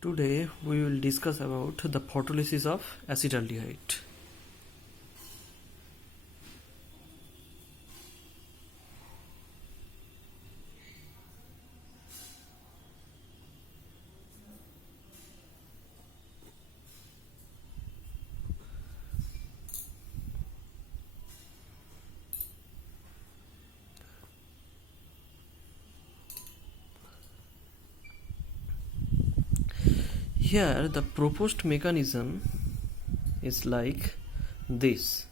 Today we will discuss about the photolysis of acetaldehyde. Here the proposed mechanism is like this.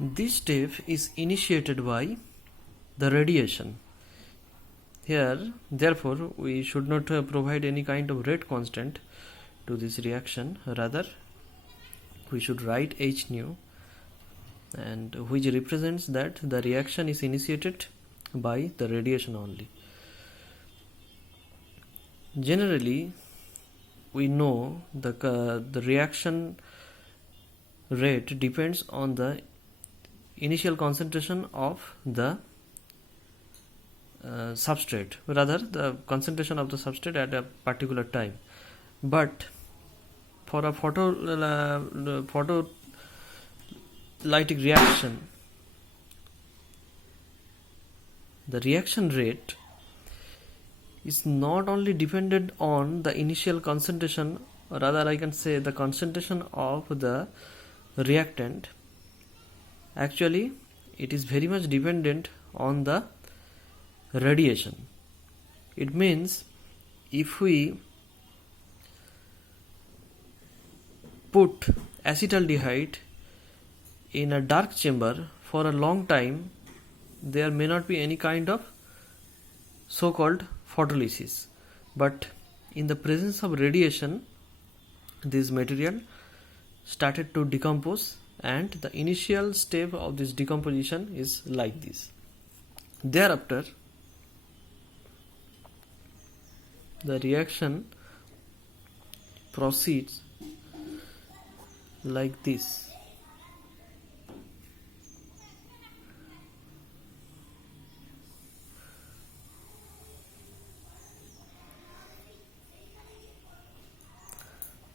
This step is initiated by the radiation. Here, therefore, we should not provide any kind of rate constant to this reaction. Rather, we should write H nu, and which represents that the reaction is initiated by the radiation only. Generally, we know the reaction rate depends on the initial concentration of the substrate, rather the concentration of the substrate at a particular time. But for a photolytic reaction, the reaction rate is not only dependent on the initial concentration, or rather I can say the concentration of the reactant. Actually, it is very much dependent on the radiation. It means if we put acetaldehyde in a dark chamber for a long time, there may not be any kind of so-called photolysis. But in the presence of radiation, this material started to decompose, and the initial step of this decomposition is like this. Thereafter, the reaction proceeds like this.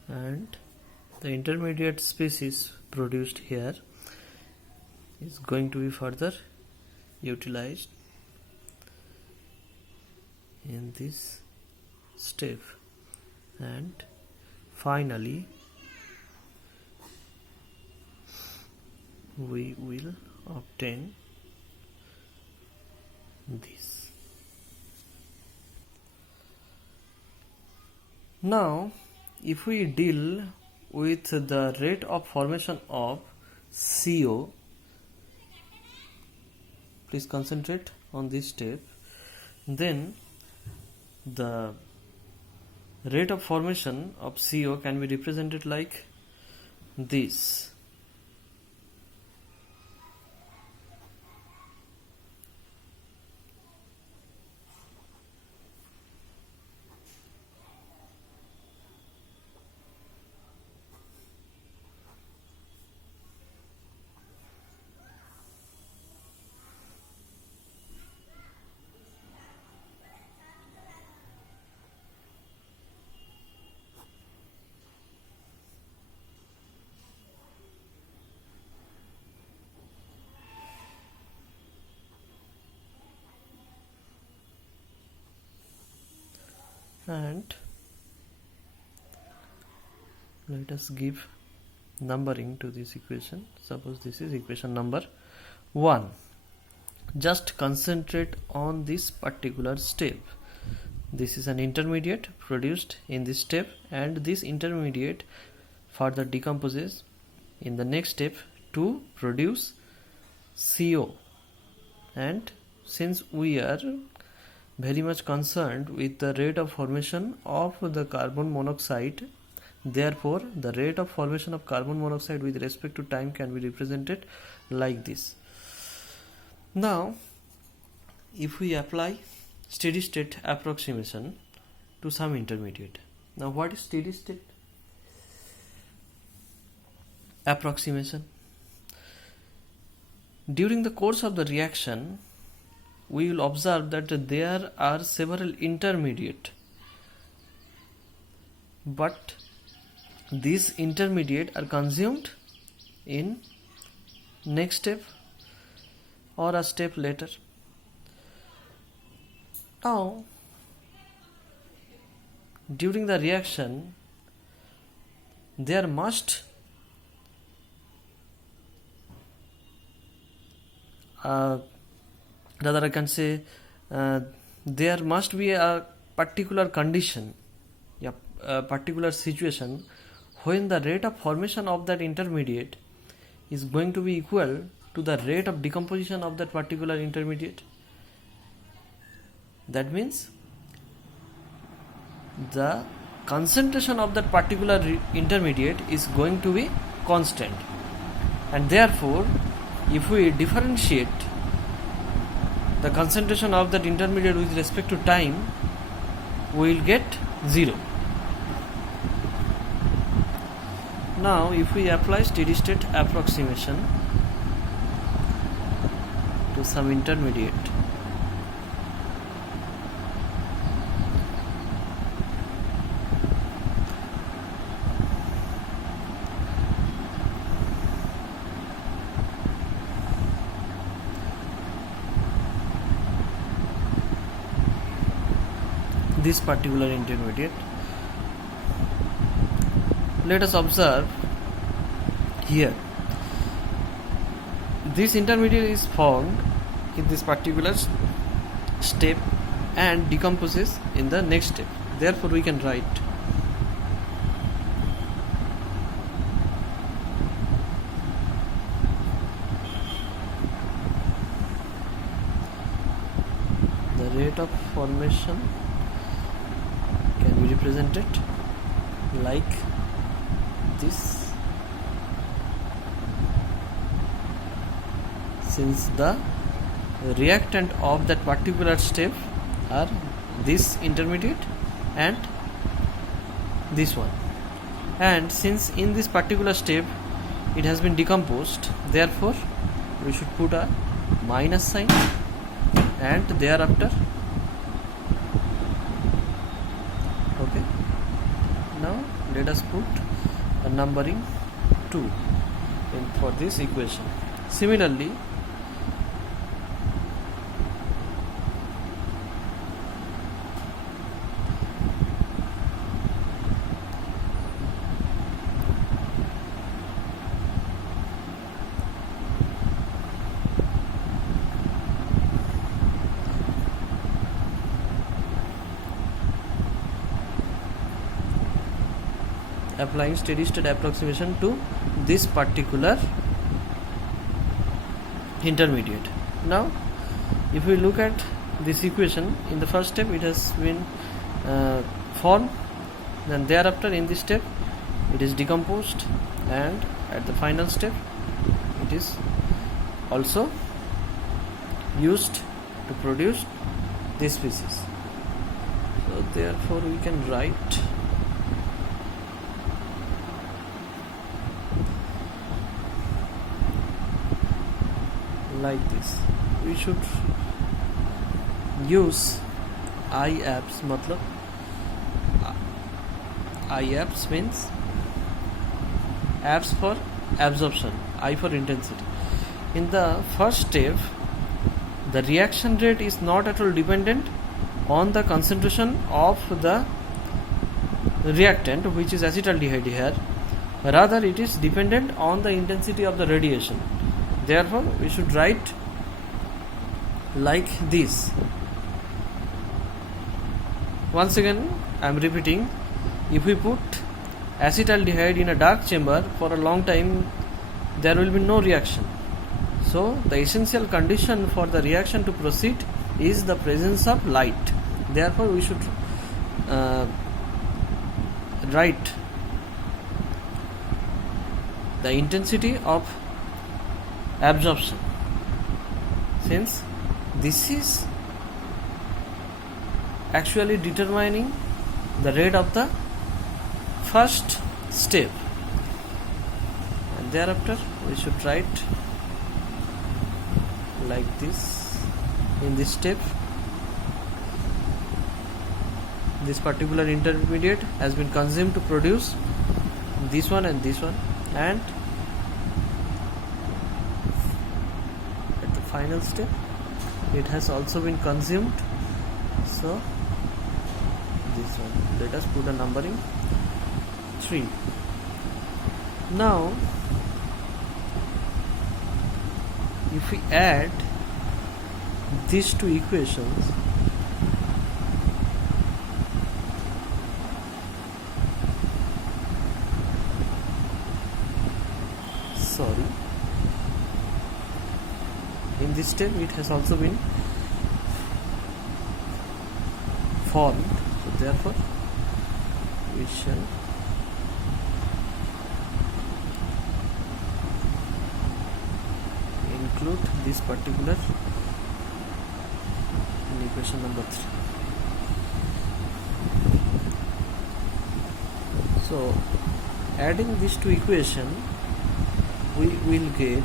And the intermediate species produced here is going to be further utilized in this step, and finally we will obtain this. Now, if we deal with the rate of formation of CO, please concentrate on this step, then the rate of formation of CO can be represented like this. And let us give numbering to this equation. Suppose this is equation number 1. Just concentrate on this particular step. This is an intermediate produced in this step, and this intermediate further decomposes in the next step to produce CO. And since we are very much concerned with the rate of formation of the carbon monoxide, therefore the rate of formation of carbon monoxide with respect to time can be represented like this. Now if we apply steady state approximation to some intermediate. Now what is steady state approximation? During the course of the reaction, we will observe that there are several intermediate, but these intermediate are consumed in next step or a step later. Now during the reaction, there must rather I can say there must be a particular condition, a particular situation when the rate of formation of that intermediate is going to be equal to the rate of decomposition of that particular intermediate. That means the concentration of that particular intermediate is going to be constant, and therefore if we differentiate the concentration of that intermediate with respect to time, we will get 0. Now if we apply steady state approximation to some intermediate, this particular intermediate, let us observe here this intermediate is formed in this particular step and decomposes in the next step. Therefore we can write the rate of formation can be represented like this, since the reactant of that particular step are this intermediate and this one, and since in this particular step it has been decomposed, therefore we should put a minus sign, and thereafter okay. Now let us put a numbering 2 in for this equation. Similarly, applying steady state approximation to this particular intermediate. Now if we look at this equation, in the first step it has been formed, then thereafter in this step it is decomposed, and at the final step it is also used to produce this species. So therefore we can write like this. We should use IAPS, matlab IAPS means APS for absorption, I for intensity. In the first step, the reaction rate is not at all dependent on the concentration of the reactant, which is acetaldehyde here. Rather, it is dependent on the intensity of the radiation. Therefore, we should write like this. Once again, I am repeating, if we put acetaldehyde in a dark chamber for a long time there will be no reaction. So the essential condition for the reaction to proceed is the presence of light. Therefore we should write the intensity of absorption, since this is actually determining the rate of the first step, and thereafter we should write like this. In this step, this particular intermediate has been consumed to produce this one and this one, and at the final step it has also been consumed. So this one, let us put a numbering 3. Now if we add these two equations, in this step it has also been formed, so therefore we shall include this particular in equation number 3. So adding these two equations, we will get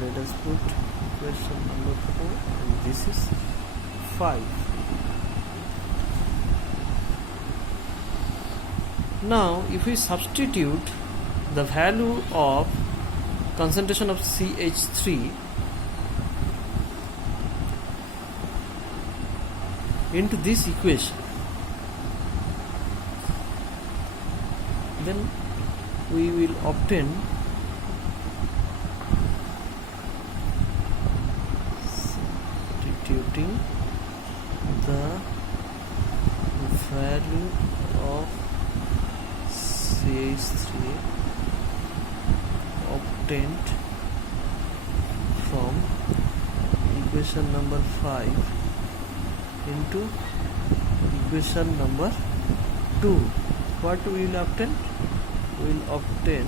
let us put equation number 4 and this is 5. Now if we substitute the value of concentration of CH3 into this equation, then we will obtain substituting the value of CH3 obtained from equation number 5 into equation number 2. What we will obtain? We will obtain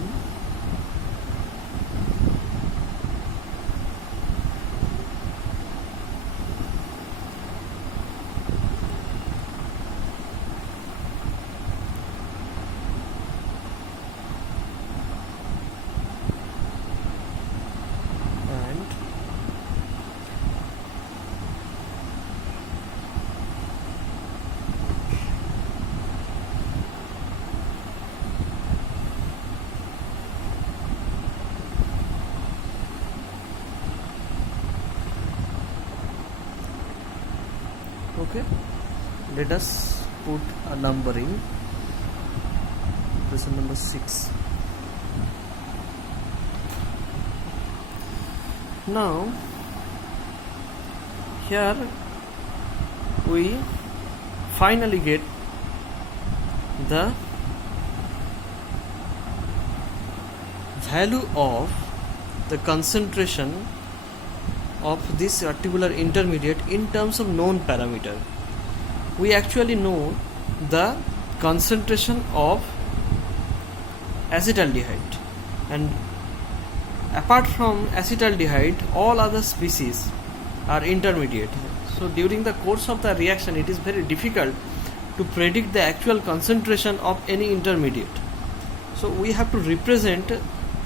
okay, let us put a numbering, question number 6. Now here we finally get the value of the concentration of this particular intermediate in terms of known parameter. We actually know the concentration of acetaldehyde, and apart from acetaldehyde all other species are intermediate. So during the course of the reaction it is very difficult to predict the actual concentration of any intermediate. So we have to represent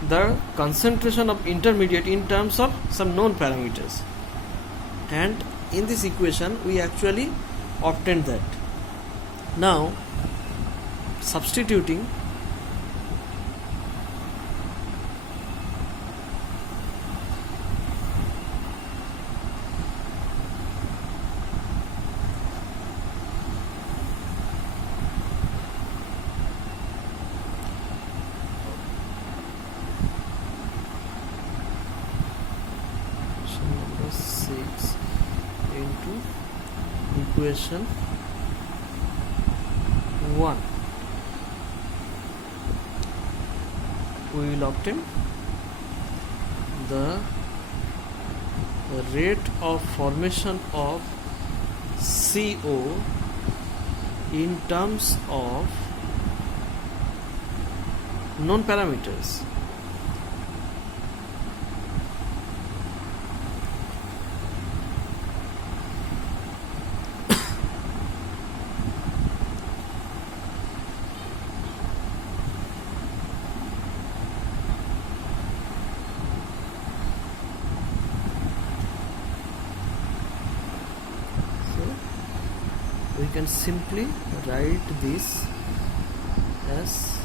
the concentration of intermediate in terms of some known parameters, and in this equation we actually obtained that. Now substituting equation 1, we will obtain the rate of formation of CO in terms of known parameters. We can simply write this as